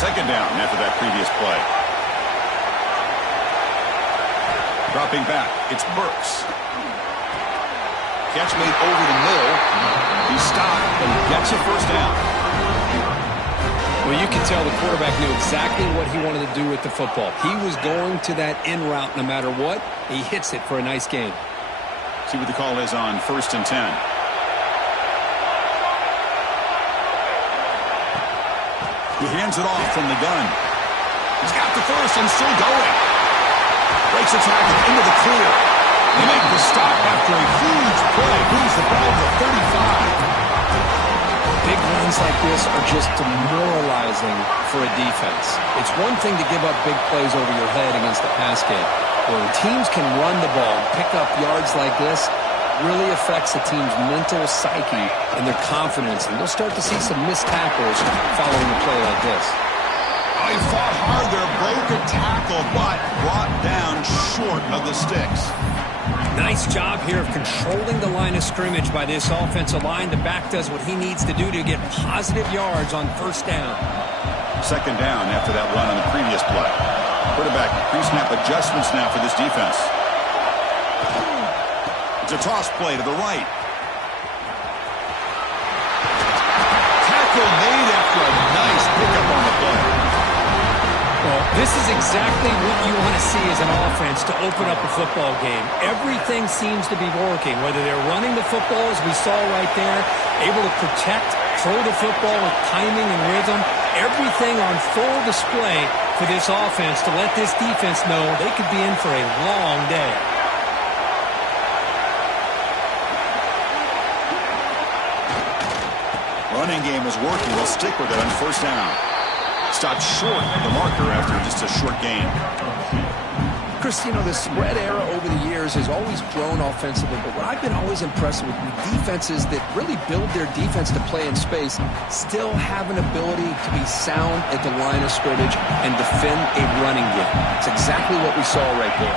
Second down after that previous play. Dropping back, it's Burks. Catch made over the middle. He stopped and gets a first down. Well, you can tell the quarterback knew exactly what he wanted to do with the football. He was going to that in route no matter what. He hits it for a nice gain. See what the call is on 1st and 10. He hands it off from the gun. He's got the first and still going. Breaks a tackle into the clear. They make the stop after a huge play. Moves the ball to 35. Big runs like this are just demoralizing for a defense. It's one thing to give up big plays over your head against the pass game. When teams can run the ball and pick up yards like this, really affects the team's mental psyche and their confidence. And they'll start to see some missed tackles following a play like this. He fought hard there, broke a tackle, but brought down short of the sticks. Nice job here of controlling the line of scrimmage by this offensive line. The back does what he needs to do to get positive yards on first down. Second down after that run on the previous play. Quarterback pre-snap adjustments now for this defense. It's a toss play to the right. Tackle made after a nice pickup on the play. Well, this is exactly what you want to see as an offense to open up a football game. Everything seems to be working, whether they're running the football, as we saw right there, able to protect, throw the football with timing and rhythm. Everything on full display for this offense to let this defense know they could be in for a long day. Running game is working. They'll stick with it on first down. Stopped short of the marker after just a short gain. Chris, you know, the spread era over the years has always grown offensively, but what I've been always impressed with defenses that really build their defense to play in space still have an ability to be sound at the line of scrimmage and defend a running game. It's exactly what we saw right there.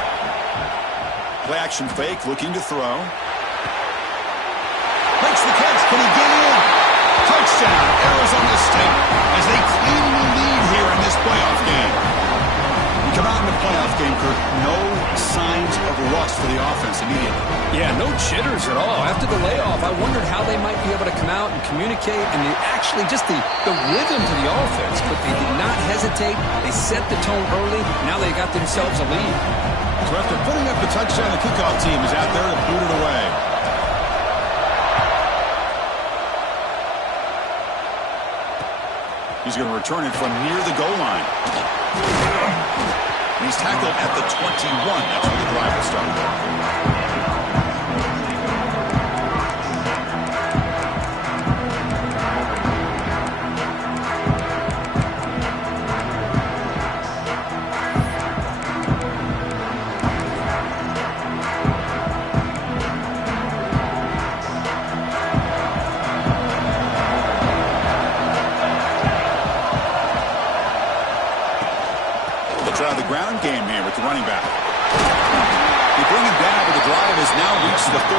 Play action fake, looking to throw. Makes the catch. Can he get in? Touchdown, Arizona State, as they cleanly lead here in this playoff game. We come out in the playoff game, Kirk, no signs of rust for the offense immediately. Yeah, no jitters at all. After the layoff, I wondered how they might be able to come out and communicate and actually just the rhythm to the offense. But they did not hesitate. They set the tone early. Now they got themselves a lead. So after putting up the touchdown, the kickoff team is out there to boot it away. He's going to return it from near the goal line. And he's tackled at the 21. That's where the drive will start. The ground game here with the running back. They bring him down, but the drive has now reached the 35.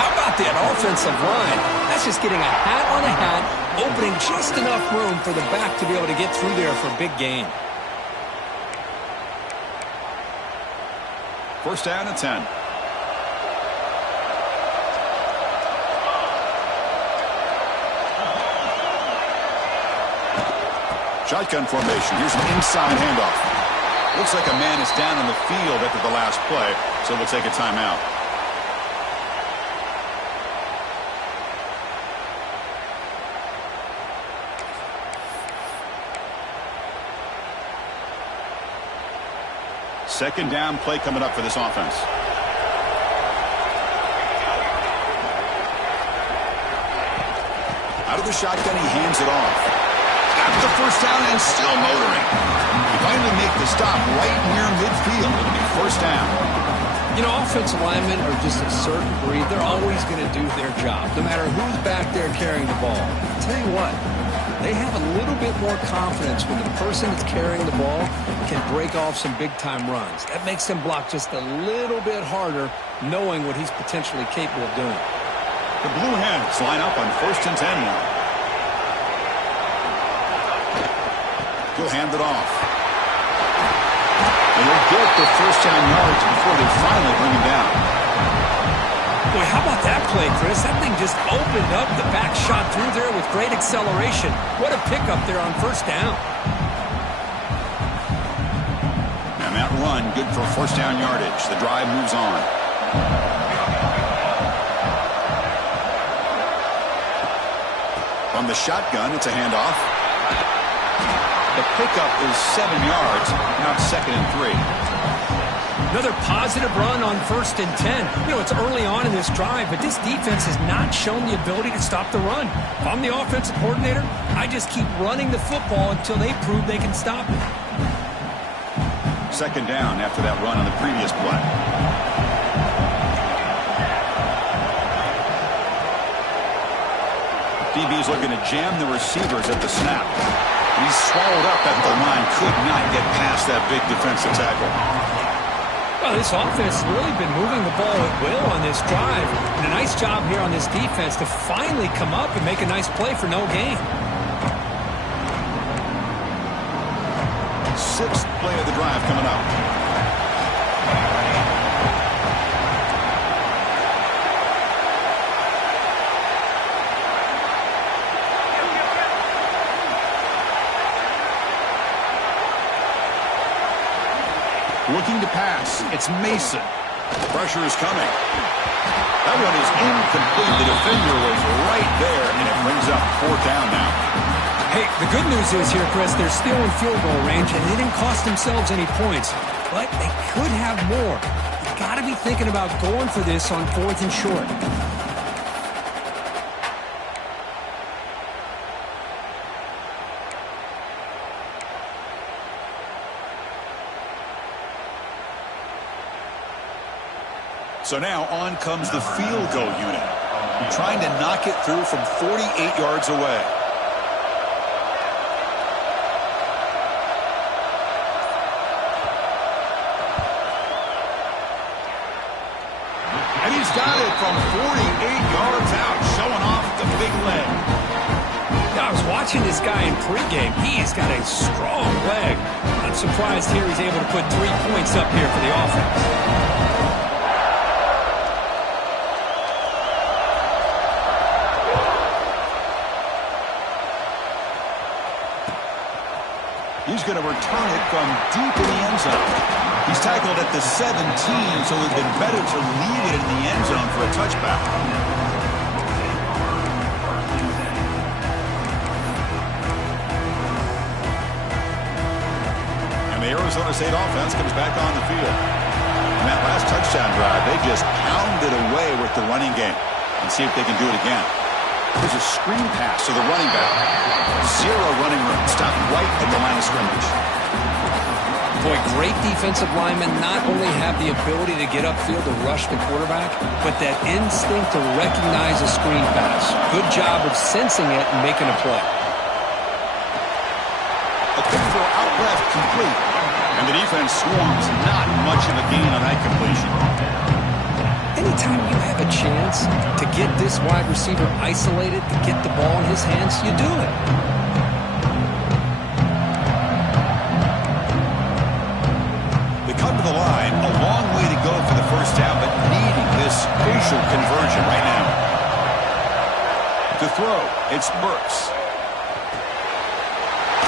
How about that offensive line? That's just getting a hat on a hat, opening just enough room for the back to be able to get through there for a big gain. First down and 10. Shotgun formation. Here's an inside handoff. Looks like a man is down on the field after the last play, so they'll take a timeout. Second down play coming up for this offense. Out of the shotgun, he hands it off. Got the first down and still motoring. He finally make the stop right near midfield. It'll be first down. You know, offensive linemen are just a certain breed. They're always going to do their job, no matter who's back there carrying the ball. I'll tell you what, they have a little bit more confidence when the person that's carrying the ball can break off some big-time runs. That makes them block just a little bit harder, knowing what he's potentially capable of doing. The Blue Hens line up on 1st and 10 now. He'll hand it off. And he'll get the first down yards before they finally bring him down. Boy, how about that play, Chris? That thing just opened up. The back shot through there with great acceleration. What a pickup there on first down. And that run, good for first down yardage. The drive moves on. From the shotgun, it's a handoff. The pickup is 7 yards. Now it's 2nd and 3. Another positive run on 1st and 10. You know, it's early on in this drive, but this defense has not shown the ability to stop the run. If I'm the offensive coordinator, I just keep running the football until they prove they can stop it. 2nd down after that run on the previous play. DB's looking to jam the receivers at the snap. He's swallowed up at the line. Could not get past that big defensive tackle. Well, this offense has really been moving the ball at will on this drive. And a nice job here on this defense to finally come up and make a nice play for no gain. 6th play of the drive coming up. Looking to pass. It's Mason. Pressure is coming. That one is incomplete. The defender was right there, and it brings up 4th down now. Hey, the good news is here, Chris, they're still in field goal range, and they didn't cost themselves any points. But they could have more. You got to be thinking about going for this on 4th and short. So now on comes the field goal unit, trying to knock it through from 48 yards away. And he's got it from 48 yards out, showing off the big leg. Now, I was watching this guy in pregame. He's got a strong leg. I'm surprised here he's able to put 3 points up here for the offense. He's going to return it from deep in the end zone. He's tackled at the 17, so it would have been better to leave it in the end zone for a touchback. And the Arizona State offense comes back on the field. And that last touchdown drive, they just pounded away with the running game. And see if they can do it again. There's a screen pass to the running back. 0 running room. Stopped right at the line of scrimmage. Boy, great defensive linemen not only have the ability to get upfield to rush the quarterback, but that instinct to recognize a screen pass. Good job of sensing it and making a play. A quick throw out left, complete. And the defense swarms. Not much of a gain on that completion. Anytime you have a chance to get this wide receiver isolated, to get the ball in his hands, you do it. They come to the line, a long way to go for the first down, but needing this crucial conversion right now. To throw, it's Burks.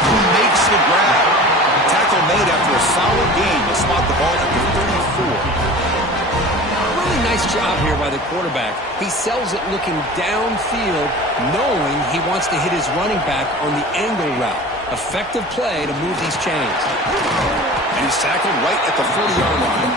He makes the grab. Tackle made after a solid gain to spot the ball at the 34. Really nice job here by the quarterback. He sells it looking downfield, knowing he wants to hit his running back on the angle route. Effective play to move these chains. And he's tackled right at the 40-yard line.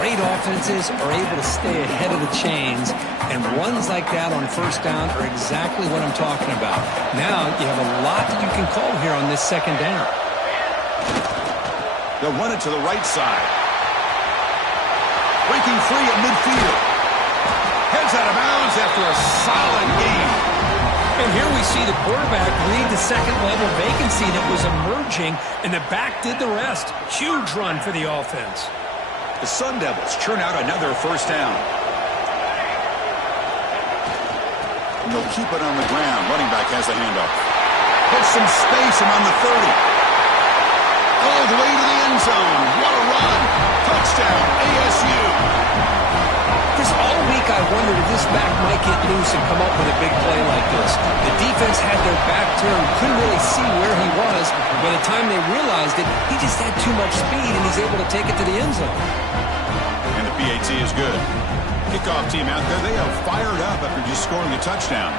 Great offenses are able to stay ahead of the chains, and runs like that on first down are exactly what I'm talking about. Now you have a lot that you can call here on this 2nd down. They'll run it to the right side. Breaking free at midfield. Heads out of bounds after a solid game. And here we see the quarterback read the second-level vacancy that was emerging, and the back did the rest. Huge run for the offense. The Sun Devils churn out another first down. And they'll keep it on the ground. Running back has the handoff. Hits some space around the 30. All the way to the end zone. What a run. Touchdown, ASU. Chris, all week I wondered if this back might get loose and come up with a big play like this. The defense had their back turned, couldn't really see where he was. By the time they realized it, he just had too much speed, and he's able to take it to the end zone. And the PAT is good. Kickoff team out there, they are fired up after just scoring a touchdown.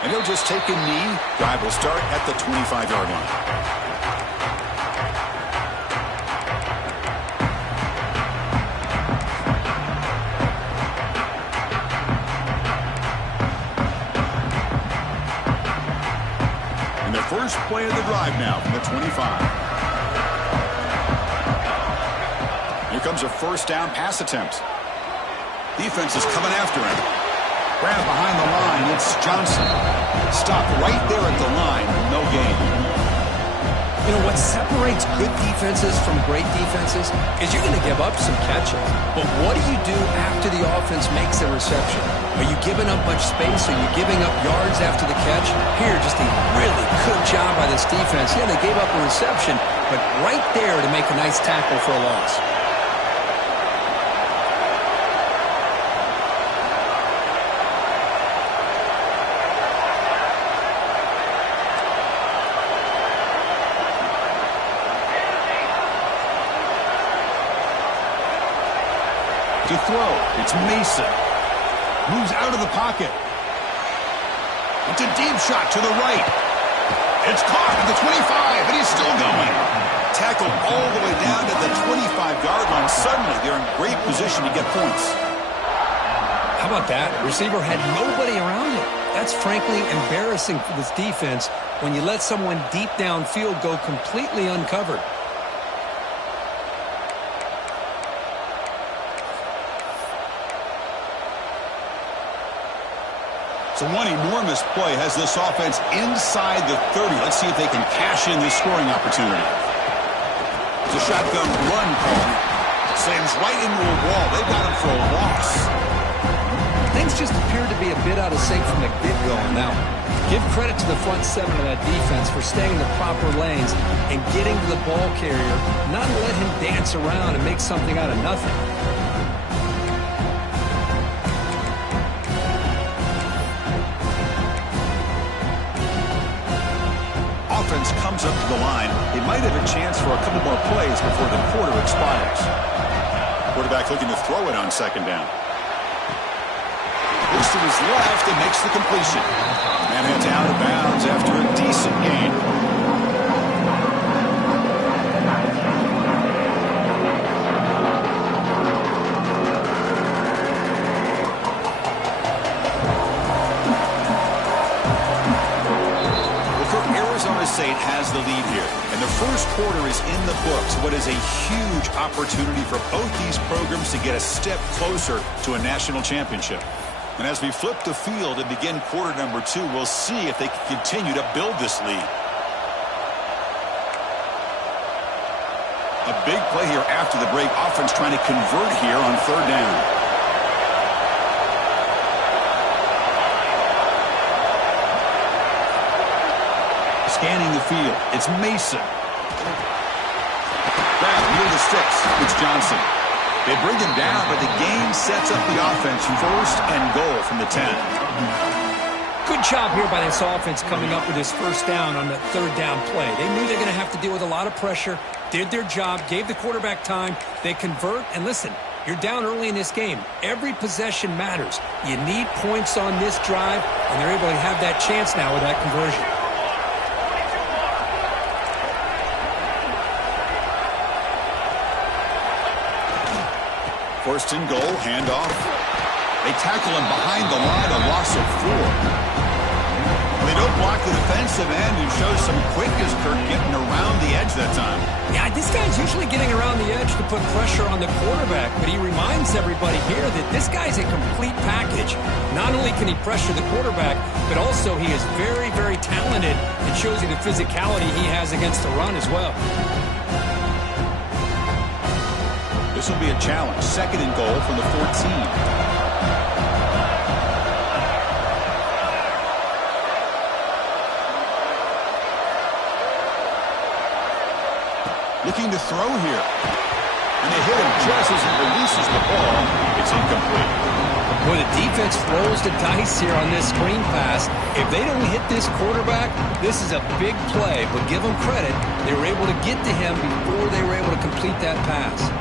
And he'll just take a knee. Drive will start at the 25-yard line. And their first play of the drive now from the 25. Here comes a first down pass attempt. Defense is coming after him. Grab behind the line, it's Johnson. Stopped right there at the line, no gain. You know, what separates good defenses from great defenses is you're going to give up some catches. But what do you do after the offense makes a reception? Are you giving up much space? Are you giving up yards after the catch? Here, just a really good job by this defense. Yeah, they gave up a reception, but right there to make a nice tackle for a loss. To throw, it's Mason. Moves out of the pocket. It's a deep shot to the right. It's caught at the 25, and he's still going. Tackled all the way down to the 25-yard line. Suddenly, they're in great position to get points. How about that? The receiver had nobody around him. That's frankly embarrassing for this defense when you let someone deep downfield go completely uncovered. So one enormous play has this offense inside the 30. Let's see if they can cash in this scoring opportunity. It's a shotgun run call. Slams right into a wall. They've got him for a loss. Things just appeared to be a bit out of sync from the get-go. Now, give credit to the front seven of that defense for staying in the proper lanes and getting to the ball carrier, not let him dance around and make something out of nothing. Offense comes up to the line. They might have a chance for a couple more plays before the quarter expires. Quarterback looking to throw it on second down. Looks to his left and makes the completion. And it's out of bounds after a decent gain. State has the lead here, and the first quarter is in the books. What is a huge opportunity for both these programs to get a step closer to a national championship. And as we flip the field and begin quarter number 2, we'll see if they can continue to build this lead. A big play here after the break. Offense trying to convert here on third down. Scanning the field, it's Mason. Back near the sticks, it's Johnson. They bring him down, but the game sets up the offense. First and goal from the 10. Good job here by this offense coming up with this first down on the third down play. They knew they're going to have to deal with a lot of pressure, did their job, gave the quarterback time. They convert, and listen, you're down early in this game. Every possession matters. You need points on this drive, and they're able to have that chance now with that conversion. First and goal, handoff. They tackle him behind the line, a loss of 4. They don't block the defensive end, who shows some quickness, Kirk, getting around the edge that time. Yeah, this guy's usually getting around the edge to put pressure on the quarterback, but he reminds everybody here that this guy's a complete package. Not only can he pressure the quarterback, but also he is very, very talented and shows you the physicality he has against the run as well. This will be a challenge. Second and goal from the 14. looking to throw here. And they hit him just as he releases the ball. It's incomplete. Boy, the defense rolls the dice here on this screen pass. If they don't hit this quarterback, this is a big play. But give them credit. They were able to get to him before they were able to complete that pass.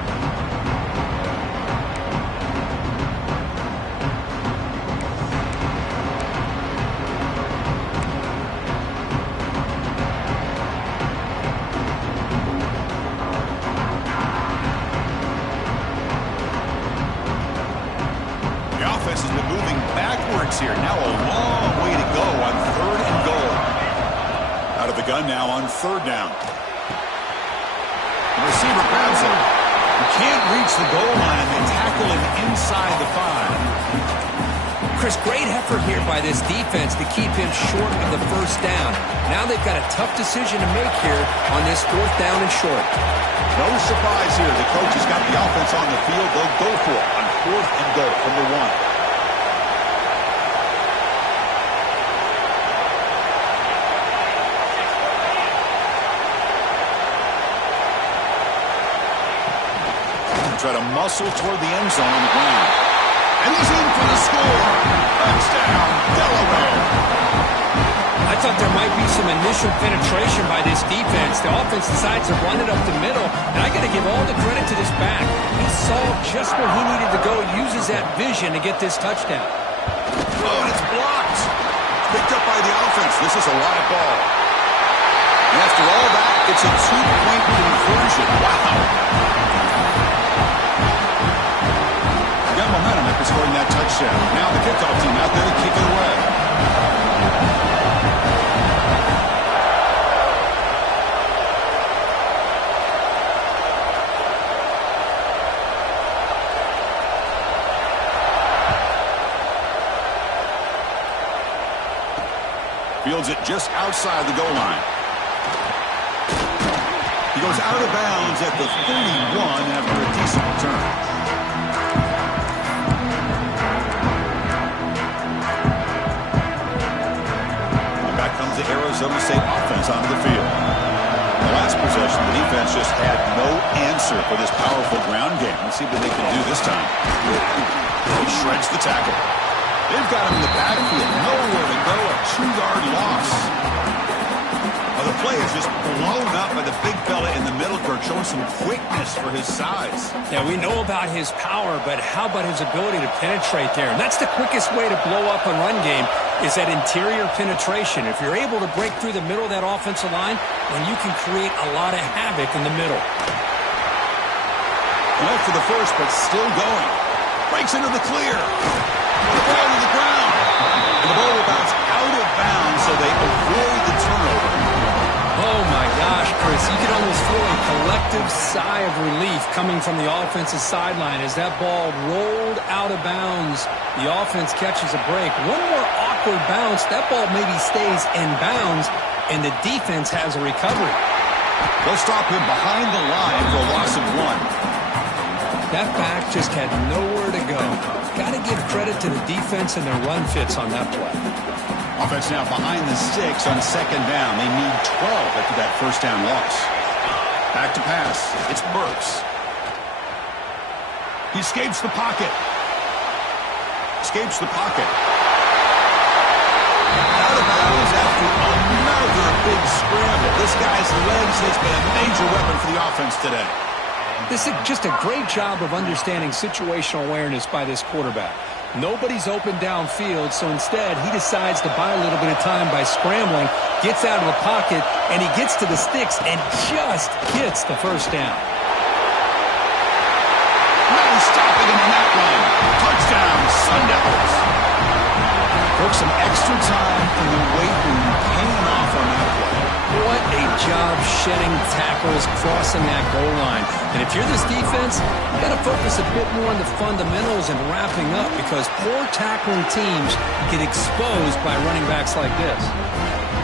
Here. Now a long way to go on 3rd and goal. Out of the gun now on 3rd down. The receiver grabs it. He can't reach the goal line. They tackle him inside the 5. Chris, great effort here by this defense to keep him short of the 1st down. Now they've got a tough decision to make here on this 4th down and short. No surprise here. The coach has got the offense on the field. They'll go for it on 4th and goal from the 1. Try to muscle toward the end zone on the ground. And he's in for the score. Touchdown, Delaware. I thought there might be some initial penetration by this defense. The offense decides to run it up the middle, and I got to give all the credit to this back. He saw just where he needed to go, uses that vision to get this touchdown. Oh, and it's blocked. Picked up by the offense. This is a live ball. And after all that, it's a 2-point conversion. Wow. Momentum after scoring that touchdown. Now the kickoff team out there to kick it away. Fields it just outside the goal line. He goes out of bounds at the 31 after a decent return. The Arizona State offense onto the field. The last possession, the defense just had no answer for this powerful ground game. Let's see what they can do this time. He shreds the tackle. They've got him in the backfield. Nowhere to go. A 2-yard loss. Well, the play is just blown up by the big fella in the middle, Kirk, showing some quickness for his size. Yeah, we know about his power, but how about his ability to penetrate there? And that's the quickest way to blow up a run game, is that interior penetration. If you're able to break through the middle of that offensive line, then you can create a lot of havoc in the middle. Well, for the first, but still going. Breaks into the clear. The ball to the ground. And the ball will bounce out of bounds, so they avoid the turnover. Oh, my gosh, Chris. You can almost feel a collective sigh of relief coming from the offensive sideline as that ball rolled out of bounds. The offense catches a break. One more awkward bounce. That ball maybe stays in bounds, and the defense has a recovery. They'll stop him behind the line for a loss of 1. That back just had nowhere to go. Got to give credit to the defense and their run fits on that play. Offense now behind the 6 on 2nd down. They need 12 after that 1st down loss. Back to pass. It's Burks. He escapes the pocket. Escapes the pocket. Out of bounds after another big scramble. This guy's legs has been a major weapon for the offense today. This is just a great job of understanding situational awareness by this quarterback. Nobody's open downfield, so instead he decides to buy a little bit of time by scrambling, gets out of the pocket, and he gets to the sticks and just gets the 1st down. No stopping him on that one. Touchdown, Sun Devils. Took some extra time in the weight room paying off on that play. What a job shedding tackles crossing that goal line. And if you're this defense, you got to focus a bit more on the fundamentals and wrapping up, because poor tackling teams get exposed by running backs like this.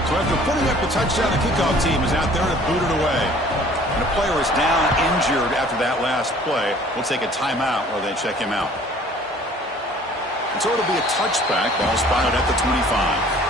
So after putting up the touchdown, the kickoff team is out there to boot it away. And a player is down injured after that last play. We'll take a timeout while they check him out. And so it'll be a touchback. Ball spotted at the 25.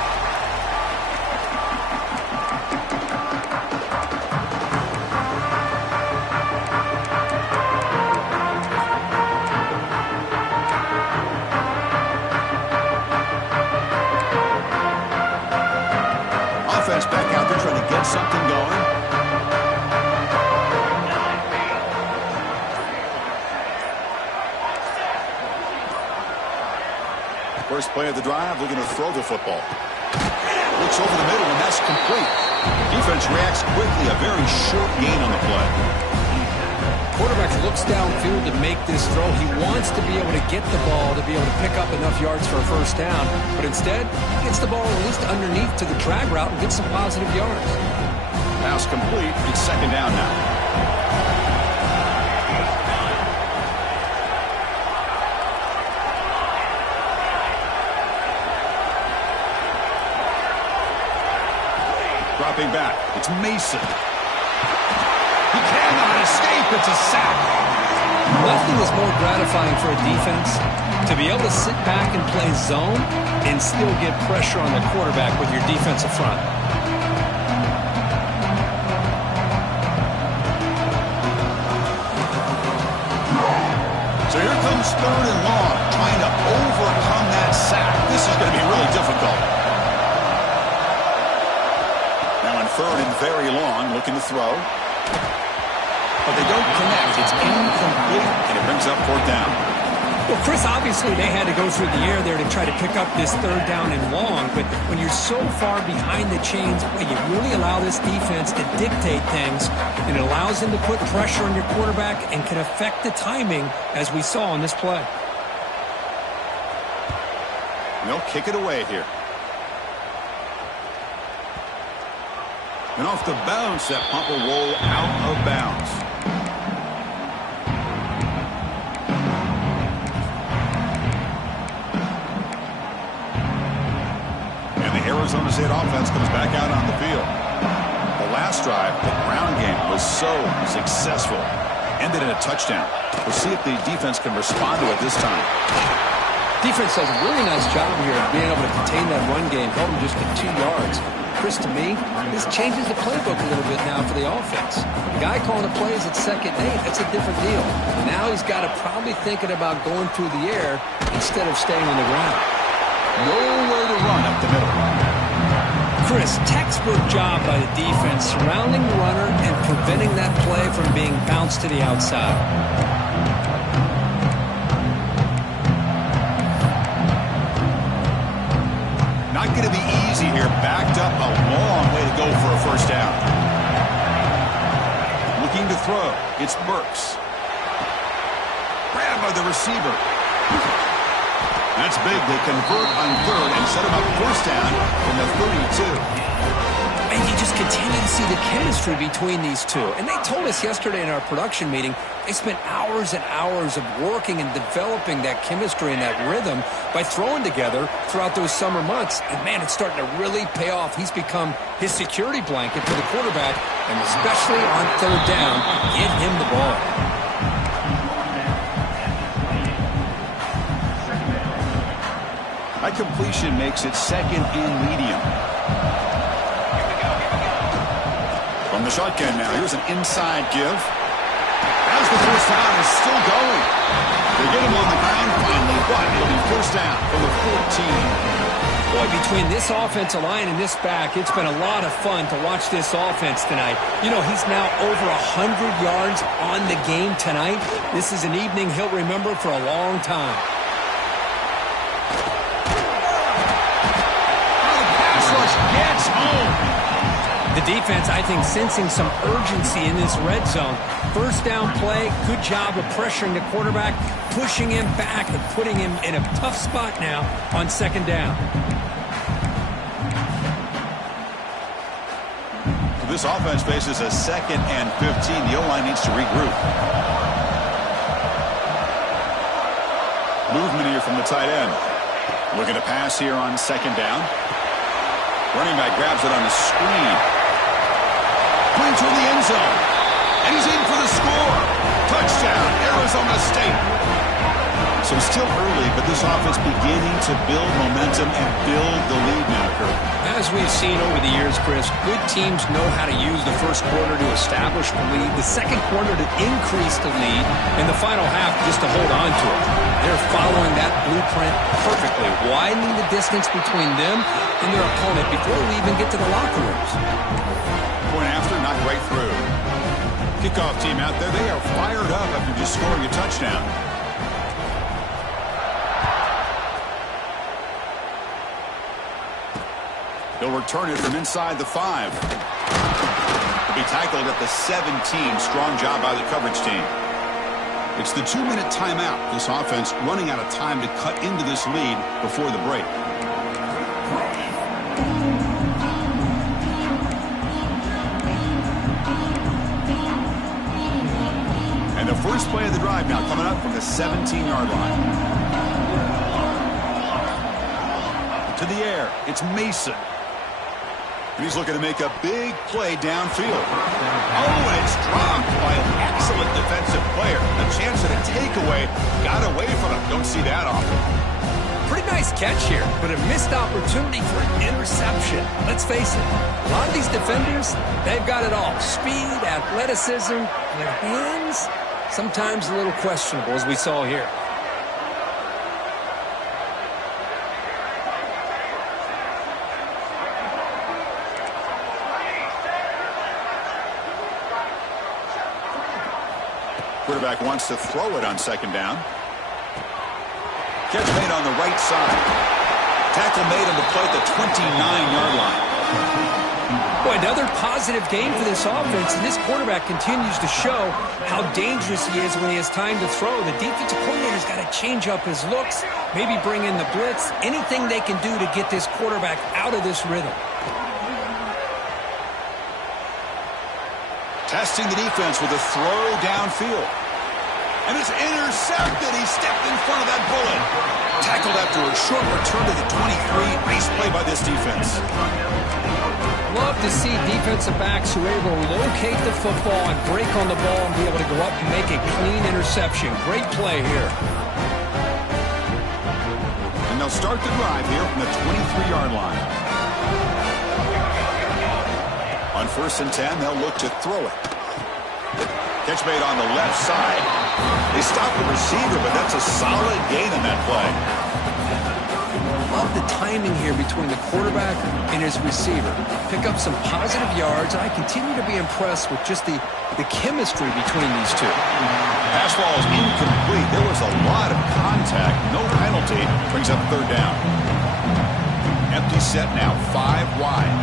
First play of the drive, looking to throw the football. Looks over the middle, and that's complete. Defense reacts quickly. A very short gain on the play. Quarterback looks downfield to make this throw. He wants to be able to get the ball to be able to pick up enough yards for a first down. But instead, he gets the ball at least underneath to the drag route and gets some positive yards. Pass complete. It's second down now. Dropping back. It's Mason. He cannot escape. It's a sack. Nothing is more gratifying for a defense to be able to sit back and play zone and still get pressure on the quarterback with your defensive front. So here comes third and long, trying to overcome that sack. This is going to be really difficult. Now in third and very long, looking to throw. But they don't connect. It's incomplete, and it brings up fourth down. Well, Chris, obviously they had to go through the air there to try to pick up this third down and long, but when you're so far behind the chains, you really allow this defense to dictate things, and it allows them to put pressure on your quarterback and can affect the timing, as we saw on this play. They'll kick it away here. And off the bounce, that punt will roll out of bounds. And the Arizona State offense comes back out on the field. The last drive, the ground game, was so successful. Ended in a touchdown. We'll see if the defense can respond to it this time. Defense does a really nice job here of being able to contain that run game, held them just to 2 yards. Chris, to me, this changes the playbook a little bit now for the offense. The guy calling the plays at 2nd and 8, that's a different deal. Now he's got to probably thinking about going through the air instead of staying on the ground. Nowhere to run up the middle. Chris, textbook job by the defense surrounding the runner and preventing that play from being bounced to the outside. Not going to be easy here. Backed up a long way to go for a first down. Looking to throw. It's Burks. Grabbed by the receiver. That's big. They convert on third and set him up first down from the 32. And you just continue to see the chemistry between these two. And they told us yesterday in our production meeting, they spent hours and hours of working and developing that chemistry and that rhythm by throwing together throughout those summer months. And, man, it's starting to really pay off. He's become his security blanket for the quarterback, and especially on third down, get him the ball. That completion makes it second and medium. From the shotgun now, here's an inside give. As the first down is still going. They get him on the ground finally, but it'll be first down from the 14. Boy, between this offensive line and this back, it's been a lot of fun to watch this offense tonight. You know, he's now over 100 yards on the game tonight. This is an evening he'll remember for a long time. Gets home. The defense, I think, sensing some urgency in this red zone. First down play, good job of pressuring the quarterback, pushing him back and putting him in a tough spot now on second down. This offense faces a 2nd and 15. The O-line needs to regroup. Movement here from the tight end. Looking to pass here on second down. Running back grabs it on the screen. Going toward the end zone. And he's in for the score. Touchdown, Arizona State. So it's still early, but this offense beginning to build momentum and build the lead now, Kurt. As we've seen over the years, Chris, good teams know how to use the first quarter to establish the lead, the second quarter to increase the lead, and the final half just to hold on to it. They're following that blueprint perfectly, widening the distance between them and their opponent before we even get to the locker rooms. Point after, knocked right through. Kickoff team out there, they are fired up after just scoring a touchdown. He'll return it from inside the 5. He'll be tackled at the 17. Strong job by the coverage team. It's the 2-minute timeout. This offense running out of time to cut into this lead before the break. And the first play of the drive now coming up from the 17-yard line. To the air, it's Mason. And he's looking to make a big play downfield. Oh, and it's dropped by an excellent defensive player. A chance at a takeaway. Got away from him. Don't see that often. Pretty nice catch here, but a missed opportunity for an interception. Let's face it, a lot of these defenders, they've got it all. Speed, athleticism, their hands, sometimes a little questionable, as we saw here. Quarterback wants to throw it on second down. Catch made on the right side. Tackle made on the play at the 29-yard line. Boy, another positive game for this offense, and this quarterback continues to show how dangerous he is when he has time to throw. The defensive coordinator's got to change up his looks, maybe bring in the blitz, anything they can do to get this quarterback out of this rhythm. Testing the defense with a throw downfield. And it's intercepted. He stepped in front of that bullet. Tackled after a short return to the 23. Nice play by this defense. Love to see defensive backs who are able to locate the football and break on the ball and be able to go up and make a clean interception. Great play here. And they'll start the drive here from the 23-yard line. On 1st and 10, they'll look to throw it. Catch made on the left side. They stop the receiver, but that's a solid gain on that play. Love the timing here between the quarterback and his receiver. Pick up some positive yards, and I continue to be impressed with just the chemistry between these two. Pass ball is incomplete. There was a lot of contact. No penalty. Brings up third down. Empty set now. 5 wide.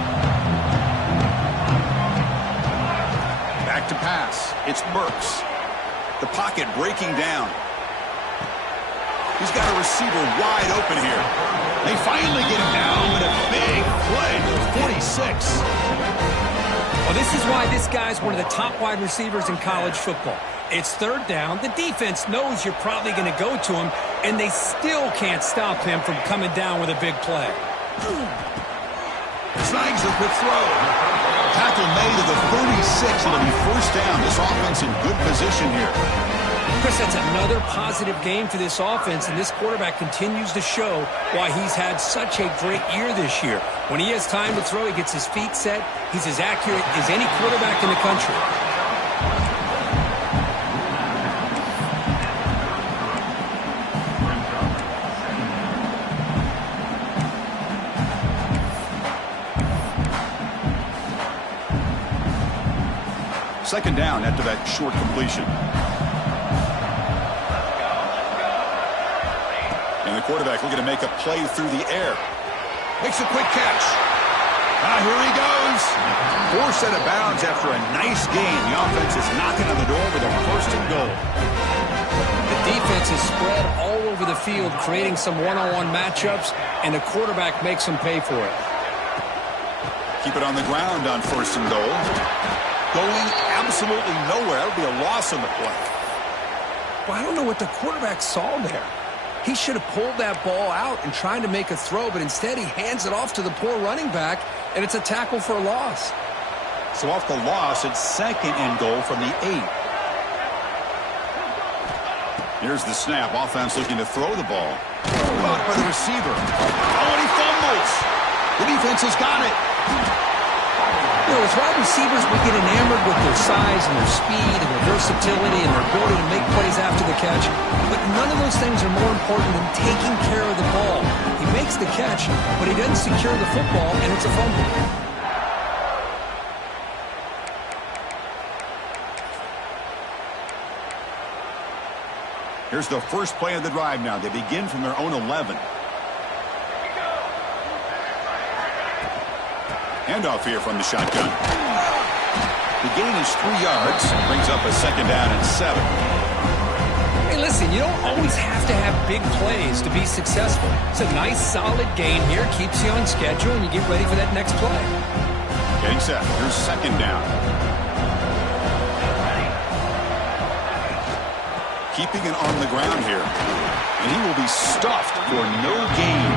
Back to pass. It's Burks. The pocket breaking down. He's got a receiver wide open here. They finally get him down with a big play for 46. Well, this is why this guy's one of the top wide receivers in college football. It's third down. The defense knows you're probably going to go to him, and they still can't stop him from coming down with a big play. Snags a quick throw. Tackle made to the 36. It'll be first down. This offense in good position here. Chris, that's another positive game for this offense, and this quarterback continues to show why he's had such a great year this year. When he has time to throw, he gets his feet set. He's as accurate as any quarterback in the country. Second down after that short completion. And the quarterback looking to make a play through the air. Makes a quick catch. Here he goes. Forced out of bounds after a nice game. The offense is knocking on the door with a first and goal. The defense is spread all over the field, creating some one-on-one matchups, and the quarterback makes them pay for it. Keep it on the ground on first and goal. Going absolutely nowhere. That would be a loss on the play. Well, I don't know what the quarterback saw there. He should have pulled that ball out and tried to make a throw, but instead he hands it off to the poor running back, and it's a tackle for a loss. So off the loss, it's second and goal from the 8. Here's the snap. Offense looking to throw the ball. Caught by the receiver. Oh, and he fumbles. The defense has got it. You know, as wide receivers, we get enamored with their size and their speed and their versatility and their ability to make plays after the catch. But none of those things are more important than taking care of the ball. He makes the catch, but he doesn't secure the football, and it's a fumble. Here's the first play of the drive now. They begin from their own 11. Handoff here from the shotgun. The gain is 3 yards. Brings up a 2nd down and 7. Hey, listen, you don't always have to have big plays to be successful. It's a nice, solid gain here. Keeps you on schedule, and you get ready for that next play. Getting set. Here's 2nd down. Keeping it on the ground here. And he will be stuffed for no gain.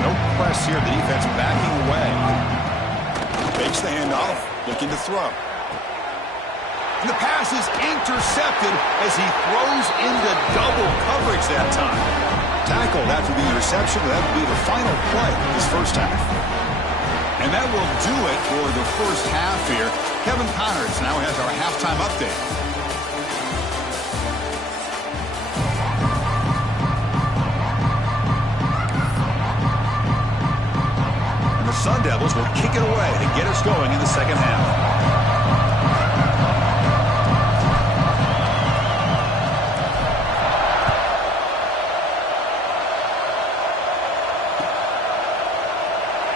No press here. The defense backing away. Fakes the handoff. Looking to throw. And the pass is intercepted as he throws into double coverage that time. Tackled after the interception. That will be the final play of this first half. And that will do it for the first half here. Kevin Connors now has our halftime update. And the Sun Devils will kick it away to get us going in the second half.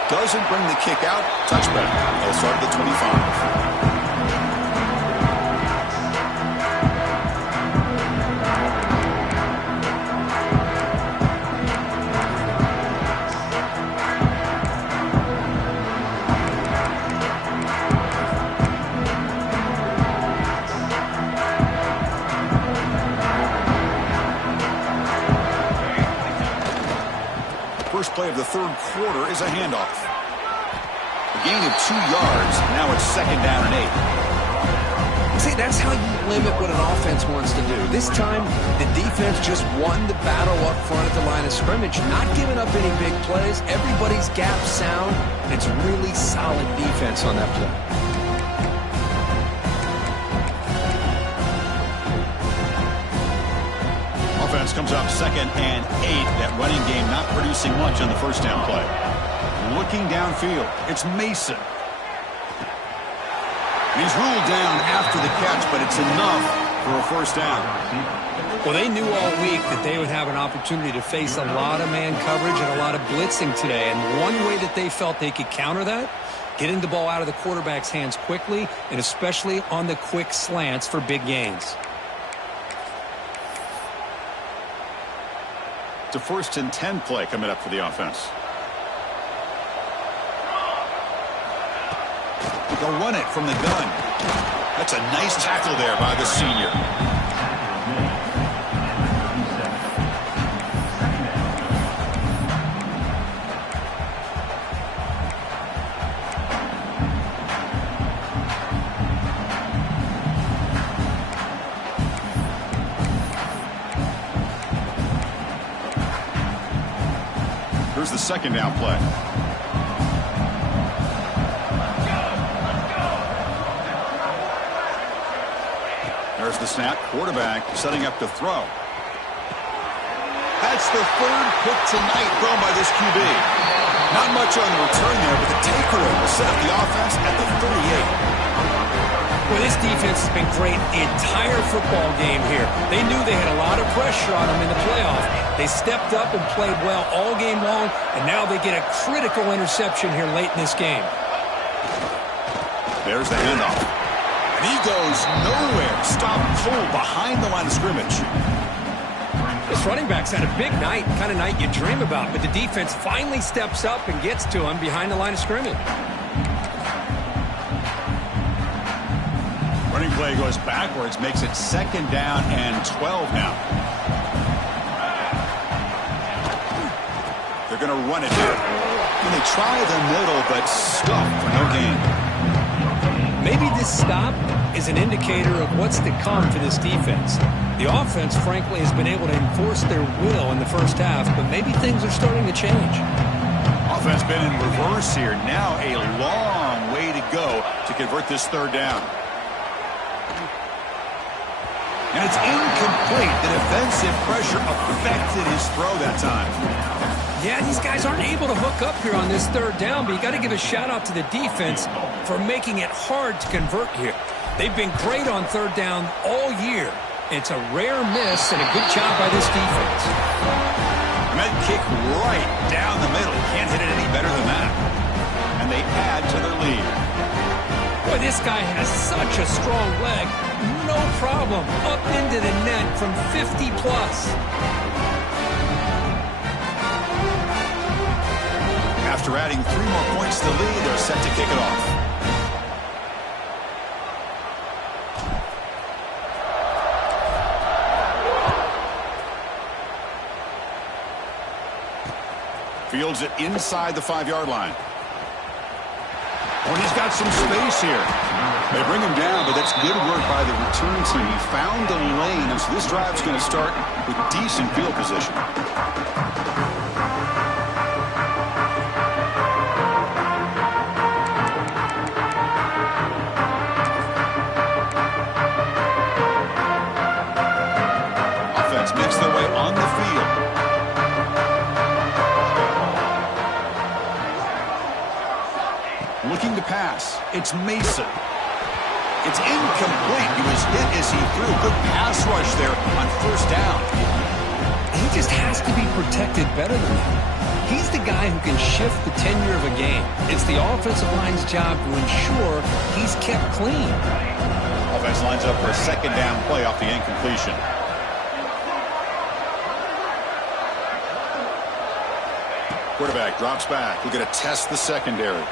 Doesn't bring the kick out. Touchback. They'll start at the 25. First play of the third quarter is a handoff. A gain of 2 yards. Now it's 2nd down and 8. See, that's how you limit what an offense wants to do. This time, the defense just won the battle up front at the line of scrimmage, not giving up any big plays. Everybody's gap sound. It's really solid defense on that play. Offense comes up 2nd and 8. That running game not producing much on the first down play. Looking downfield, it's Mason. He's ruled down after the catch, but it's enough for a first down. Well, they knew all week that they would have an opportunity to face a lot of man coverage and a lot of blitzing today. And one way that they felt they could counter that, getting the ball out of the quarterback's hands quickly, and especially on the quick slants for big gains. It's a 1st and 10 play coming up for the offense. They'll run it from the gun. That's a nice tackle there by the senior. Here's the 2nd down play. There's the snap. Quarterback setting up to throw. That's the 3rd pick tonight thrown by this QB. Not much on the return there, but the takeaway will set up the offense at the 38. Well, this defense has been great the entire football game here. They knew they had a lot of pressure on them in the playoff. They stepped up and played well all game long, and now they get a critical interception here late in this game. There's the handoff. And he goes nowhere. Stopped cold behind the line of scrimmage. This running back's had a big night, kind of night you dream about, but the defense finally steps up and gets to him behind the line of scrimmage. Running play goes backwards, makes it 2nd down and 12 now. They're going to run it here. And they try the middle, but stuffed for no gain. Maybe this stop is an indicator of what's to come for this defense. The offense, frankly, has been able to enforce their will in the first half, but maybe things are starting to change. Offense been in reverse here. Now a long way to go to convert this 3rd down. And it's incomplete. The defensive pressure affected his throw that time. Yeah, these guys aren't able to hook up here on this 3rd down, but you got to give a shout out to the defense for making it hard to convert here. They've been great on 3rd down all year, It's a rare miss and a good job by this defense. Med kick right down the middle. Can't hit it any better than that. And they add to their lead. Boy, this guy has such a strong leg. No problem. Up into the net from 50 plus. After adding 3 more points to the lead, they're set to kick it off. Fields it inside the 5-yard line. Oh, and he's got some space here. They bring him down, but that's good work by the return team. He found the lane, and so this drive's going to start with decent field position. Offense makes their way on the field. Looking to pass. It's Mason. It's incomplete. He was hit as he threw. Good pass rush there on first down. He just has to be protected better than that. He's the guy who can shift the tenure of a game. It's the offensive line's job to ensure he's kept clean. Offense lines up for a second down play off the incompletion. Quarterback drops back. We're going to test the secondary.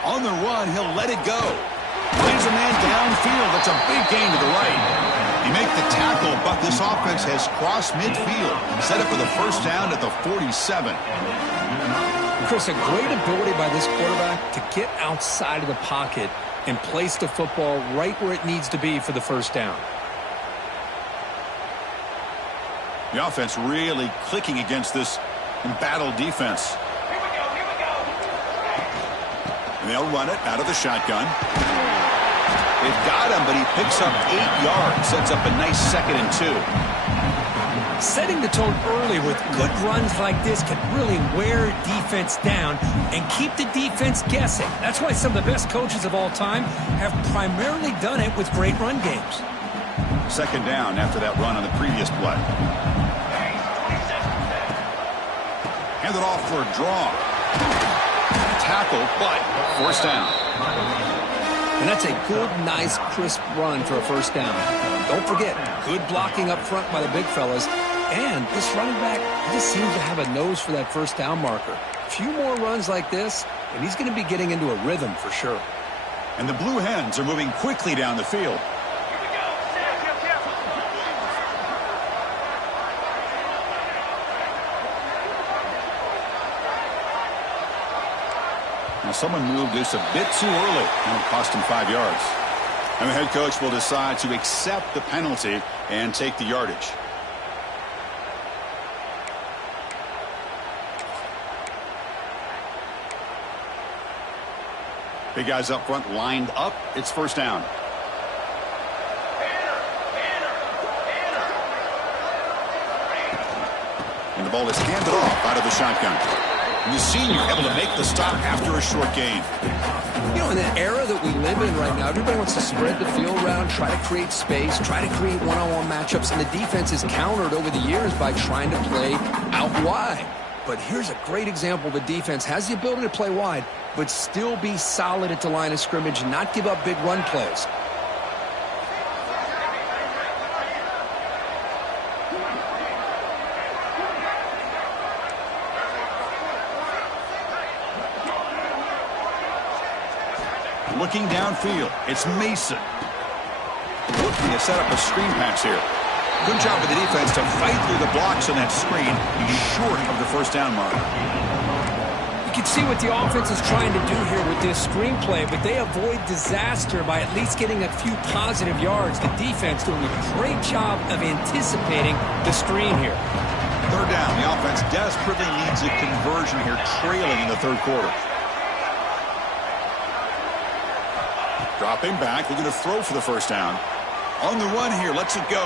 On the run, he'll let it go. Plays a man downfield. That's a big gain to the right. He makes the tackle, but this offense has crossed midfield. Set up for the first down at the 47. Chris, a great ability by this quarterback to get outside of the pocket and place the football right where it needs to be for the first down. The offense really clicking against this embattled defense. And they'll run it out of the shotgun. They've got him, but he picks up 8 yards. Sets up a nice 2nd and 2. Setting the tone early with good runs like this can really wear defense down and keep the defense guessing. That's why some of the best coaches of all time have primarily done it with great run games. 2nd down after that run on the previous play. Hand it off for a draw. Tackle, but first down. And that's a good, nice, crisp run for a first down. Don't forget, good blocking up front by the big fellas. And this running back just seems to have a nose for that first down marker. A few more runs like this, and he's going to be getting into a rhythm for sure. And the Blue Hens are moving quickly down the field. Now someone moved this a bit too early, and it cost him 5 yards. And the head coach will decide to accept the penalty and take the yardage. Big guys up front lined up. It's first down. And the ball is handed off out of the shotgun. And the senior able to make the stop after a short gain. You know, in the era that we live in right now, everybody wants to spread the field around, try to create space, try to create one-on-one matchups, and the defense is countered over the years by trying to play out wide. But here's a great example. The defense has the ability to play wide, but still be solid at the line of scrimmage and not give up big run plays. Looking downfield, it's Mason. Looking to set up a screen pass here. Good job by the defense to fight through the blocks on that screen. He's short of the first down mark. You can see what the offense is trying to do here with this screenplay, but they avoid disaster by at least getting a few positive yards. The defense doing a great job of anticipating the screen here. Third down, the offense desperately needs a conversion here, trailing in the third quarter. Dropping back, looking to throw for the first down. On the run here, lets it go.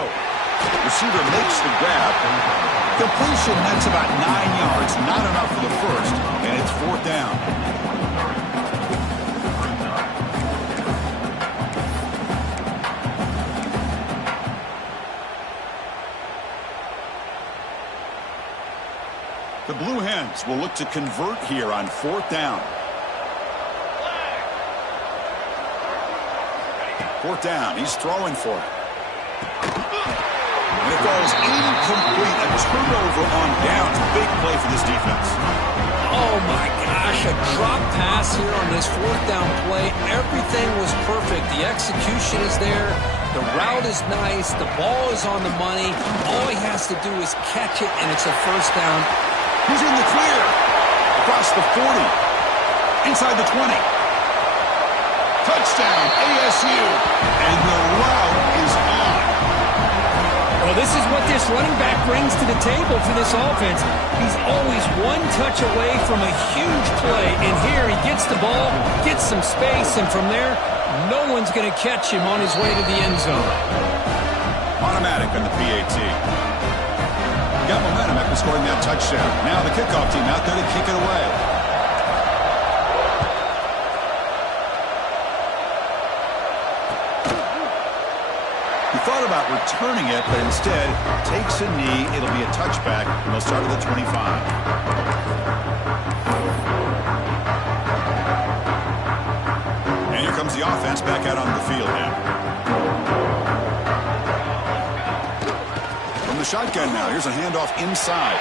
Receiver makes the grab. Completion, that's about 9 yards. Not enough for the first, and it's fourth down. The Blue Hens will look to convert here on 4th down. 4th down. He's throwing for it. And it falls incomplete. A turnover on downs. Big play for this defense. Oh, my gosh. A drop pass here on this 4th down play. Everything was perfect. The execution is there. The route is nice. The ball is on the money. All he has to do is catch it, and it's a 1st down. He's in the clear. Across the 40. Inside the 20. Touchdown, ASU. And the route is on. Well, this is what this running back brings to the table for this offense. He's always one touch away from a huge play. And here he gets the ball, gets some space, and from there, no one's going to catch him on his way to the end zone. Automatic on the PAT. Got momentum after scoring that touchdown. Now the kickoff team out there to kick it away. He thought about returning it, but instead takes a knee. It'll be a touchback, and they'll start at the 25. And here comes the offense back out onto the field now. From the shotgun now, here's a handoff inside.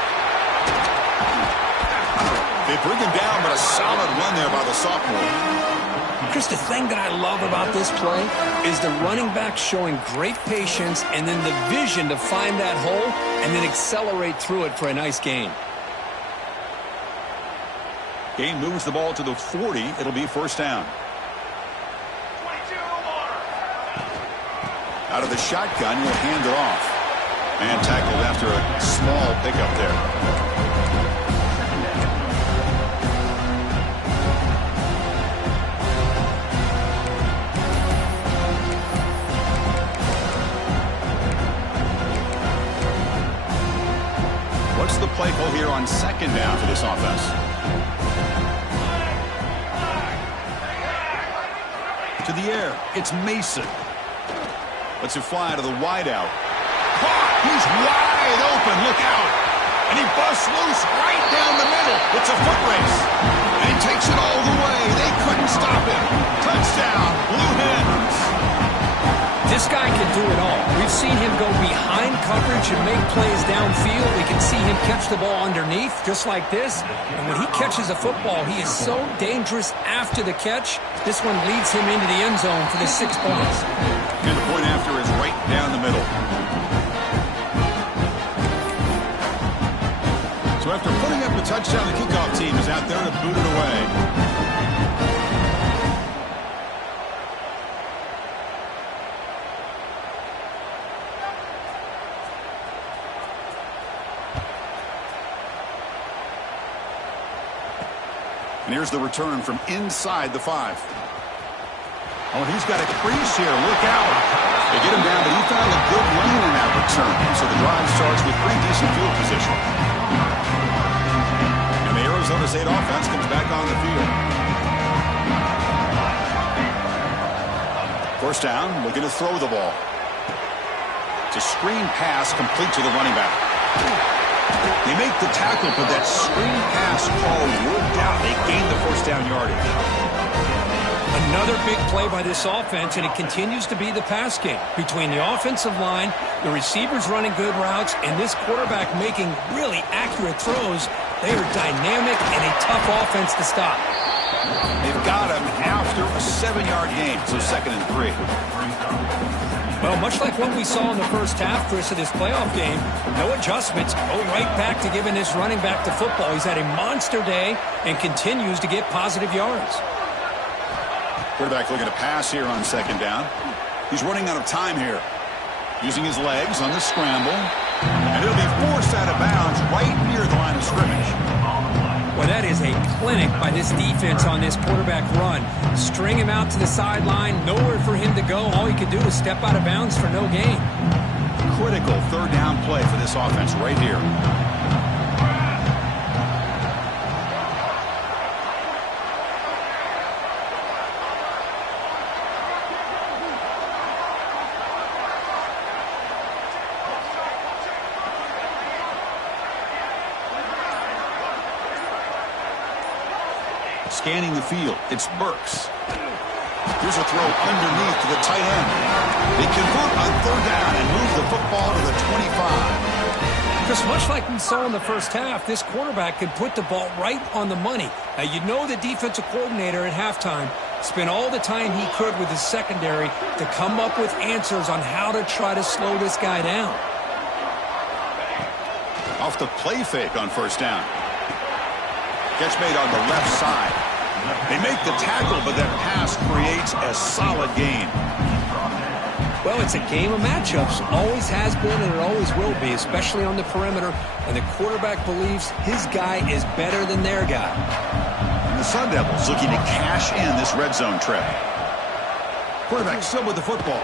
They bring him down, but a solid run there by the sophomore. Chris, the thing that I love about this play is the running back showing great patience and then the vision to find that hole and then accelerate through it for a nice gain. Gain moves the ball to the 40. It'll be 1st down. Out of the shotgun, he'll hand it off. Man tackled after a small pickup there. What's the play call here on 2nd down for this offense? To the air. It's Mason. Lets it fly to the wideout. He's wide open. Look out. And he busts loose right down the middle. It's a foot race. And he takes it all the way. They couldn't stop him. Touchdown, Blue Hens. This guy can do it all. We've seen him go behind coverage and make plays downfield. We can see him catch the ball underneath, just like this. And when he catches a football, he is so dangerous after the catch. This one leads him into the end zone for the 6 points. And the point after is right down the middle. So after putting up the touchdown, the kickoff team is out there to boot it away. And here's the return from inside the 5. Oh, he's got a crease here. Look out. They get him down, but he found a good lane in that return. So the drive starts with pretty decent field position. And the Arizona State offense comes back on the field. 1st down, looking to throw the ball. It's a screen pass complete to the running back. They make the tackle, but that screen pass call worked out. They gained the 1st down yardage. Another big play by this offense, and it continues to be the pass game. Between the offensive line, the receivers running good routes, and this quarterback making really accurate throws, they are dynamic and a tough offense to stop. They've got him after a 7-yard gain, so 2nd and 3. Well, much like what we saw in the first half, Chris, of this playoff game, no adjustments, go right back to giving this running back to football. He's had a monster day and continues to get positive yards. Quarterback looking to pass here on 2nd down. He's running out of time here. Using his legs on the scramble. And it'll be forced out of bounds right near the line of scrimmage. Well, that is a clinic by this defense on this quarterback run. String him out to the sideline, nowhere for him to go. All he could do is step out of bounds for no gain. Critical 3rd down play for this offense right here. Scanning the field, it's Burks. Here's a throw underneath to the tight end. They convert on third down and move the football to the 25. Just much like we saw in the first half, this quarterback can put the ball right on the money. Now, you know the defensive coordinator at halftime spent all the time he could with his secondary to come up with answers on how to try to slow this guy down. Off the play fake on first down. Catch made on the left side. They make the tackle, but that pass creates a solid gain. Well, it's a game of matchups. Always has been and it always will be, especially on the perimeter. And the quarterback believes his guy is better than their guy. And the Sun Devils looking to cash in this red zone trip. Quarterback still with the football.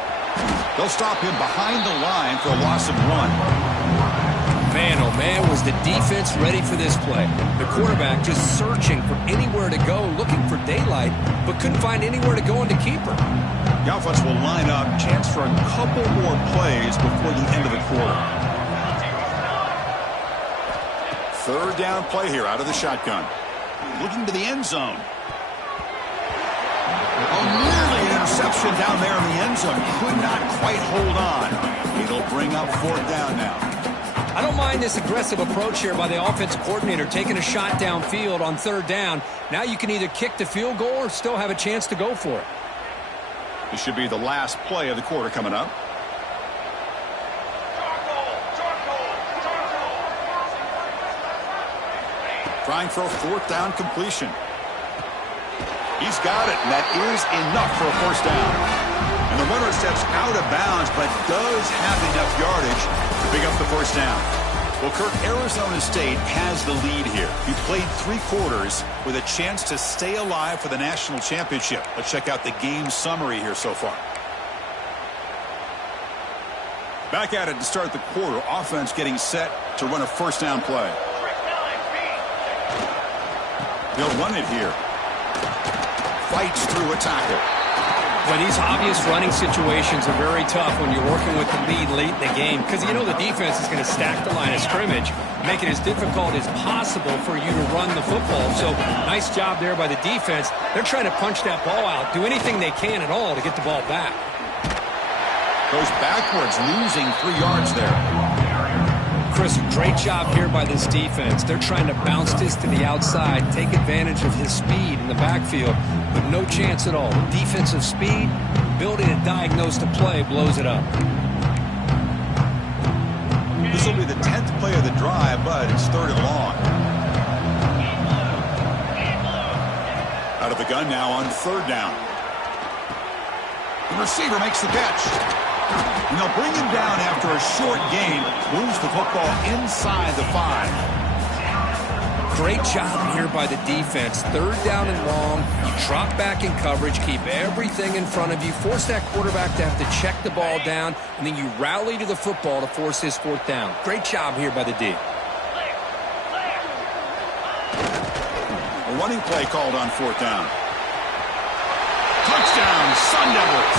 They'll stop him behind the line for a loss of 1. Man, oh man, was the defense ready for this play. The quarterback just searching for anywhere to go, looking for daylight, but couldn't find anywhere to go into keeper. The offense will line up, chance for a couple more plays before the end of the quarter. Third down play here out of the shotgun. Looking to the end zone. Oh, nearly an interception down there in the end zone. Could not quite hold on. It'll bring up fourth down now. I don't mind this aggressive approach here by the offensive coordinator, taking a shot downfield on third down. Now you can either kick the field goal or still have a chance to go for it. This should be the last play of the quarter coming up. Trying for a fourth down completion. He's got it, and that is enough for a first down. And the runner steps out of bounds, but does have enough yardage to pick up the first down. Well, Kirk, Arizona State has the lead here. He played 3 quarters with a chance to stay alive for the national championship. Let's check out the game summary here so far. Back at it to start the quarter. Offense getting set to run a first down play. They'll run it here. Fights through a tackle. Well, these obvious running situations are very tough when you're working with the lead late in the game because you know the defense is going to stack the line of scrimmage, make it as difficult as possible for you to run the football. So nice job there by the defense. They're trying to punch that ball out, do anything they can at all to get the ball back. Goes backwards, losing 3 yards there. Chris, great job here by this defense. They're trying to bounce this to the outside, take advantage of his speed in the backfield, but no chance at all. Defensive speed, ability to diagnose the play, blows it up. This will be the 10th play of the drive, but it's third and long. Out of the gun now on third down. The receiver makes the catch. And they'll bring him down after a short gain. Moves the football inside the 5. Great job here by the defense. Third down and long. You drop back in coverage, keep everything in front of you, force that quarterback to have to check the ball down, and then you rally to the football to force his fourth down. Great job here by the D. A running play called on fourth down. Touchdown, Sun Devils.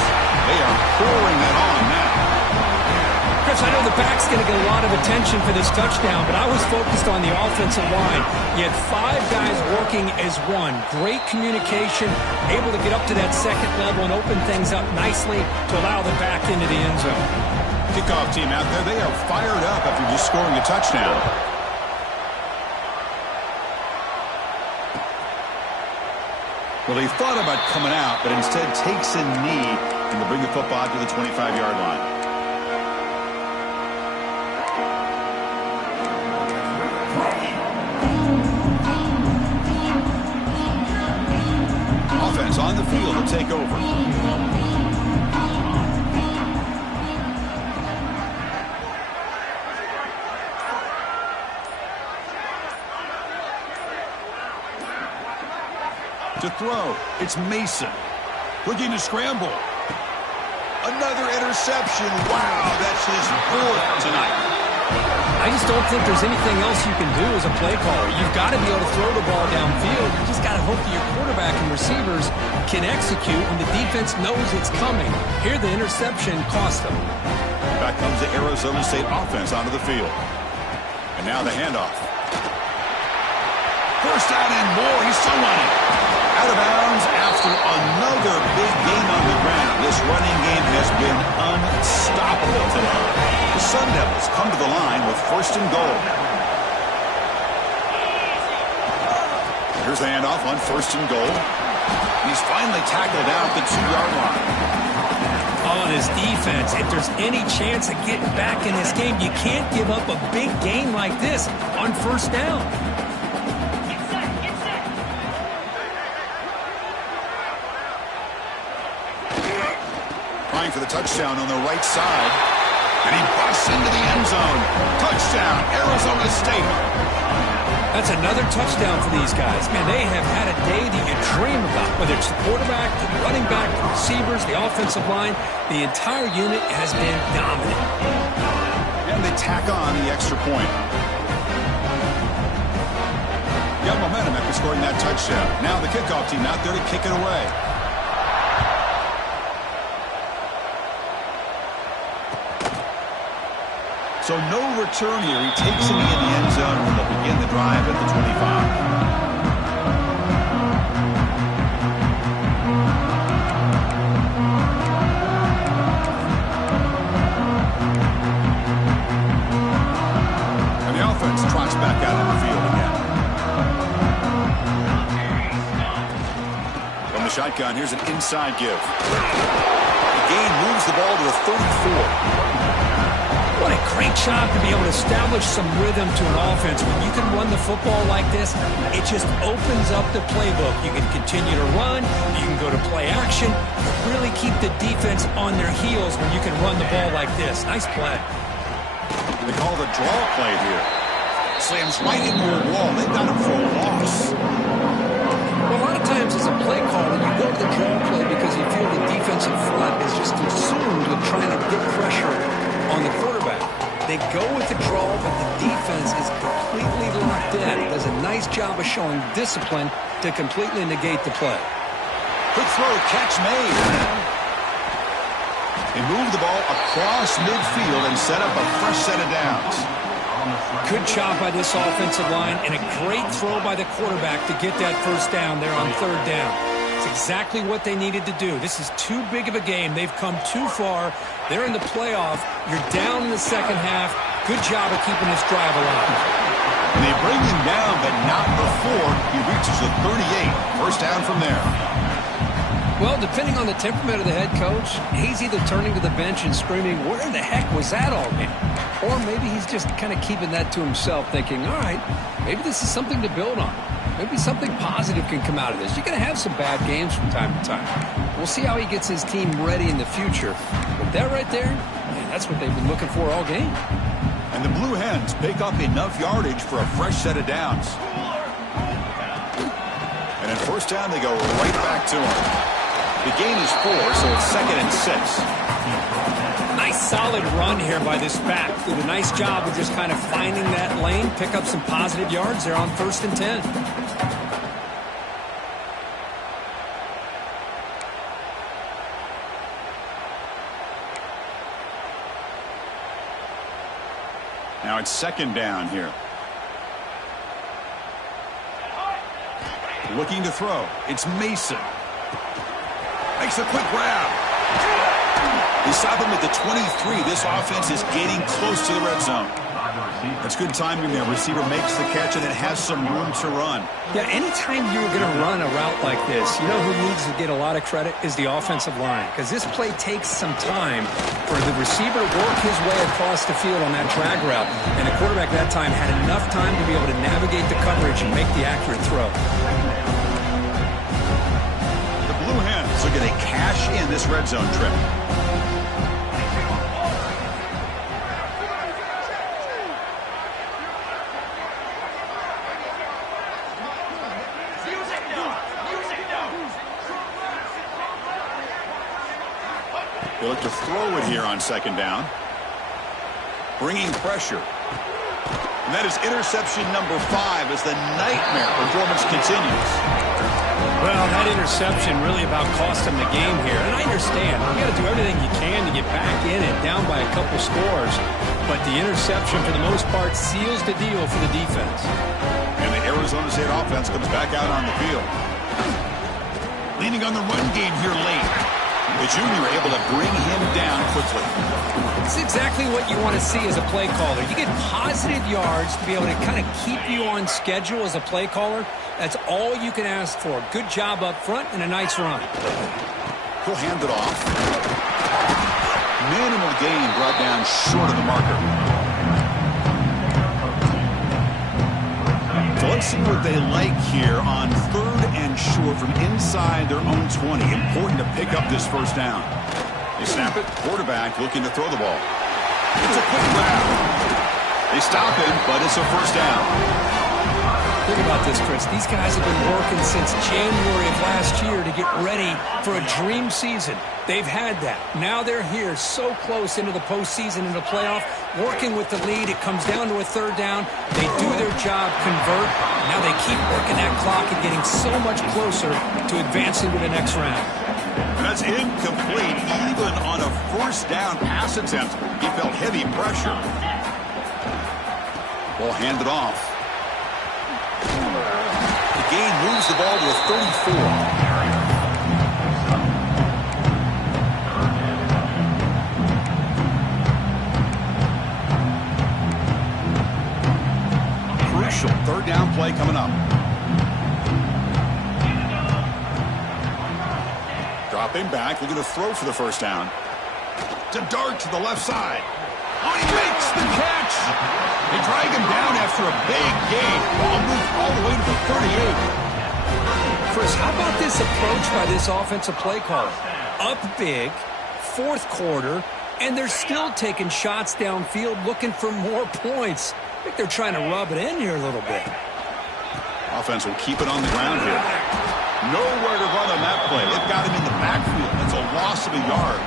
They are pouring it on now. Chris, I know the back's going to get a lot of attention for this touchdown, but I was focused on the offensive line. You had 5 guys working as one. Great communication, able to get up to that second level and open things up nicely to allow the back into the end zone. Kickoff team out there, they are fired up after just scoring a touchdown. Well, he thought about coming out, but instead takes a knee and will bring the football to the 25-yard line. Offense on the field to take over. To throw, it's Mason. Looking to scramble. Another interception. Wow, that's his 4th tonight. I just don't think there's anything else you can do as a play caller. You've got to be able to throw the ball downfield. You just got to hope that your quarterback and receivers can execute when the defense knows it's coming. Here, the interception cost them. Back comes the Arizona State offense onto the field. And now the handoff. First down and more. He's still running. Out of bounds after another big game on the ground. This running game has been unstoppable today. The Sun Devils come to the line with 1st and goal. Here's the handoff on 1st and goal. He's finally tackled down at the 2-yard line. On his defense, if there's any chance of getting back in this game, you can't give up a big game like this on 1st down. Trying for the touchdown on the right side. And he busts into the end zone. Touchdown, Arizona State. That's another touchdown for these guys. Man, they have had a day that you dream about, whether it's the quarterback, the running back, the receivers, the offensive line. The entire unit has been dominant. And they tack on the extra point. Got momentum after scoring that touchdown. Now the kickoff team out there to kick it away. So no return here. He takes it in the end zone and they'll begin the drive at the 25. And the offense trots back out on the field again. From the shotgun, here's an inside give. The gain moves the ball to the 34. What a great job to be able to establish some rhythm to an offense. When you can run the football like this, it just opens up the playbook. You can continue to run, you can go to play action, really keep the defense on their heels when you can run the ball like this. Nice play. They call the draw play here. Slams right into a wall. They've got him for a loss. Well, a lot of times as a play caller, you go to the draw play because you feel the defensive front is just consumed with trying to get pressure on the quarterback. They go with the draw, but the defense is completely locked in. It does a nice job of showing discipline to completely negate the play. Quick throw, catch made. They move the ball across midfield and set up a fresh set of downs. Good job by this offensive line and a great throw by the quarterback to get that 1st down there on 3rd down. It's exactly what they needed to do. This is too big of a game. They've come too far. They're in the playoff. You're down in the 2nd half. Good job of keeping this drive alive. And they bring him down, but not before he reaches the 38. 1st down from there. Well, depending on the temperament of the head coach, he's either turning to the bench and screaming, where the heck was that all game? Or maybe he's just kind of keeping that to himself, thinking, all right, maybe this is something to build on. Maybe something positive can come out of this. You're going to have some bad games from time to time. We'll see how he gets his team ready in the future. But that right there, man, that's what they've been looking for all game. And the Blue Hens pick up enough yardage for a fresh set of downs. And in 1st down, they go right back to him. The gain is 4, so it's 2nd and 6. Nice solid run here by this back. Did a nice job of just kind of finding that lane, pick up some positive yards there on 1st and 10. Now it's 2nd down here. Looking to throw. It's Mason. Makes a quick grab. They stop him at the 23. This offense is getting close to the red zone. That's good timing there. Receiver makes the catch and it has some room to run. Yeah, anytime you're going to run a route like this, you know who needs to get a lot of credit is the offensive line. Because this play takes some time for the receiver to work his way across the field on that drag route. And the quarterback that time had enough time to be able to navigate the coverage and make the accurate throw. The Blue Hens are going to cash in this red zone trip. They look to throw it here on 2nd down. Bringing pressure. And that is interception number 5 as the nightmare performance continues. Well, that interception really about cost them the game here. And I understand. You got to do everything you can to get back in it, down by a couple scores. But the interception, for the most part, seals the deal for the defense. And the Arizona State offense comes back out on the field. Leaning on the run game here late. The junior able to bring him down quickly. It's exactly what you want to see as a play caller. You get positive yards to be able to kind of keep you on schedule as a play caller. That's all you can ask for. Good job up front and a nice run. He'll hand it off. Minimal gain brought down short of the marker. So let's see what they like here on 3rd and short from inside their own 20. Important to pick up this first down. They snap it. Quarterback looking to throw the ball. It's a quick grab. They stop him, but it's a first down. Think about this, Chris. These guys have been working since January of last year to get ready for a dream season. They've had that. Now they're here so close into the postseason and the playoff, working with the lead. It comes down to a 3rd down. They do their job, convert. Now they keep working that clock and getting so much closer to advancing to the next round. And that's incomplete even on a first down pass attempt. He felt heavy pressure. Ball handed off. The gain moves the ball to a 34. Crucial 3rd down play coming up. Dropping back, looking to throw for the first down. To dart to the left side. Oh, he makes the catch. They drag him down after a big gain. Ball moved all the way to the 38. Chris, how about this approach by this offensive play caller? Up big, 4th quarter, and they're still taking shots downfield looking for more points. I think they're trying to rub it in here a little bit. Offense will keep it on the ground here. Nowhere to run on that play. They've got him in the backfield. It's a loss of a yard.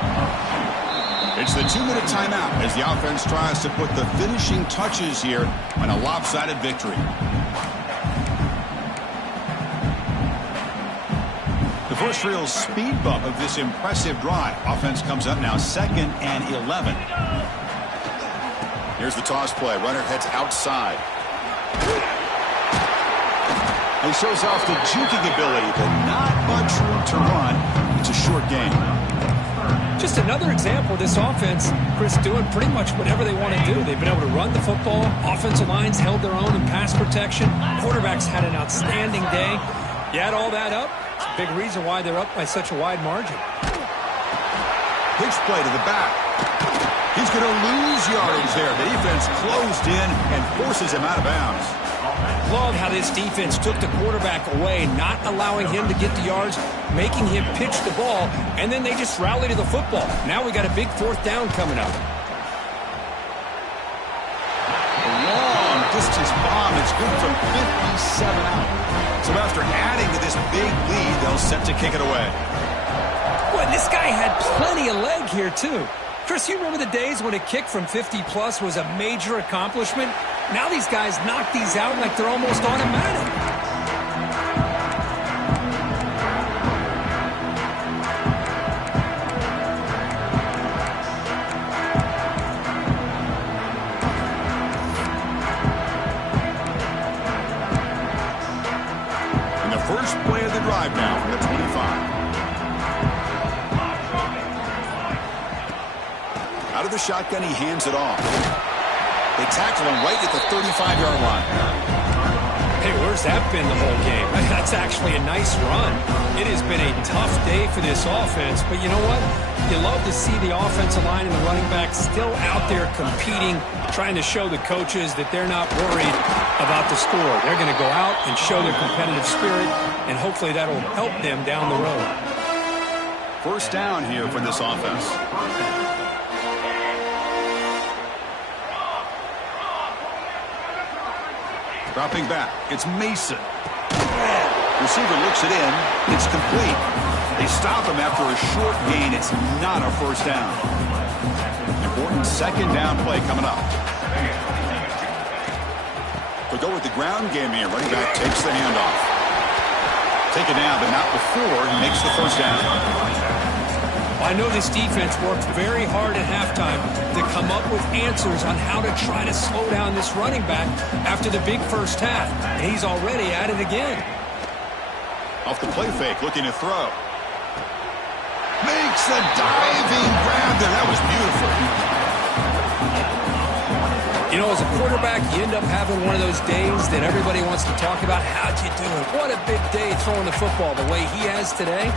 It's the 2-minute timeout as the offense tries to put the finishing touches here on a lopsided victory. The first real speed bump of this impressive drive. Offense comes up now 2nd and 11. Here's the toss play. Runner heads outside. He shows off the juking ability, but not much room to run. It's a short game. Just another example of this offense, Chris, doing pretty much whatever they want to do. They've been able to run the football. Offensive lines held their own in pass protection. Quarterbacks had an outstanding day. You add all that up, it's a big reason why they're up by such a wide margin. Pitch play to the back. He's going to lose yardage there. The defense closed in and forces him out of bounds. Love how this defense took the quarterback away, not allowing him to get the yards, making him pitch the ball, and then they just rally to the football. Now we got a big 4th down coming up. A long distance bomb. It's good from 57 out. So after adding to this big lead, they'll set to kick it away. Boy, this guy had plenty of leg here, too. Chris, you remember the days when a kick from 50-plus was a major accomplishment? Now these guys knock these out like they're almost automatic. And the first play of the drive now from the 25. Out of the shotgun, he hands it off. They tackle him right at the 35-yard line. Hey, where's that been the whole game? That's actually a nice run. It has been a tough day for this offense, but you know what? You love to see the offensive line and the running back still out there competing, trying to show the coaches that they're not worried about the score. They're going to go out and show their competitive spirit, and hopefully that'll help them down the road. First down here for this offense. Dropping back, it's Mason. Receiver looks it in. It's complete. They stop him after a short gain. It's not a first down. Important 2nd down play coming up. They'll go with the ground game here. Running back takes the handoff. Taken down, but not before he makes the first down. I know this defense worked very hard at halftime to come up with answers on how to try to slow down this running back after the big first half. And he's already at it again. Off the play fake, looking to throw. Makes a diving grab there. That was beautiful. You know, as a quarterback, you end up having one of those days that everybody wants to talk about. How'd you do it? What a big day throwing the football the way he has today.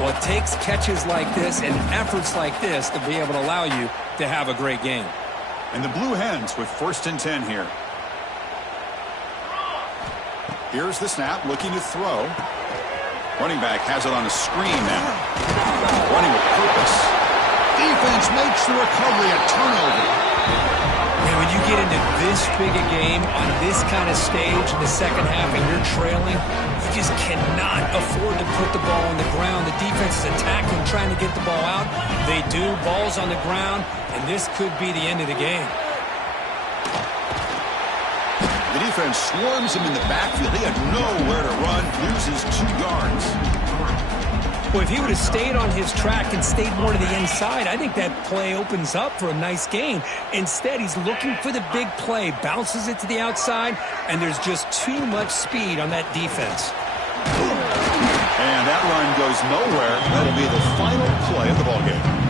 Well, it takes catches like this and efforts like this to be able to allow you to have a great game. And the Blue Hens with 1st and 10 here. Here's the snap, looking to throw. Running back has it on a screen now. Running with purpose. Defense makes the recovery a turnover. And when you get into this big a game on this kind of stage in the second half and you're trailing, you just cannot afford to put the ball on the ground. The defense is attacking, trying to get the ball out. They do. Ball's on the ground, and this could be the end of the game. The defense swarms him in the backfield. He had nowhere to run, loses 2 yards. Well, if he would have stayed on his track and stayed more to the inside, I think that play opens up for a nice gain. Instead, he's looking for the big play, bounces it to the outside, and there's just too much speed on that defense. And that run goes nowhere. That'll be the final play of the ballgame.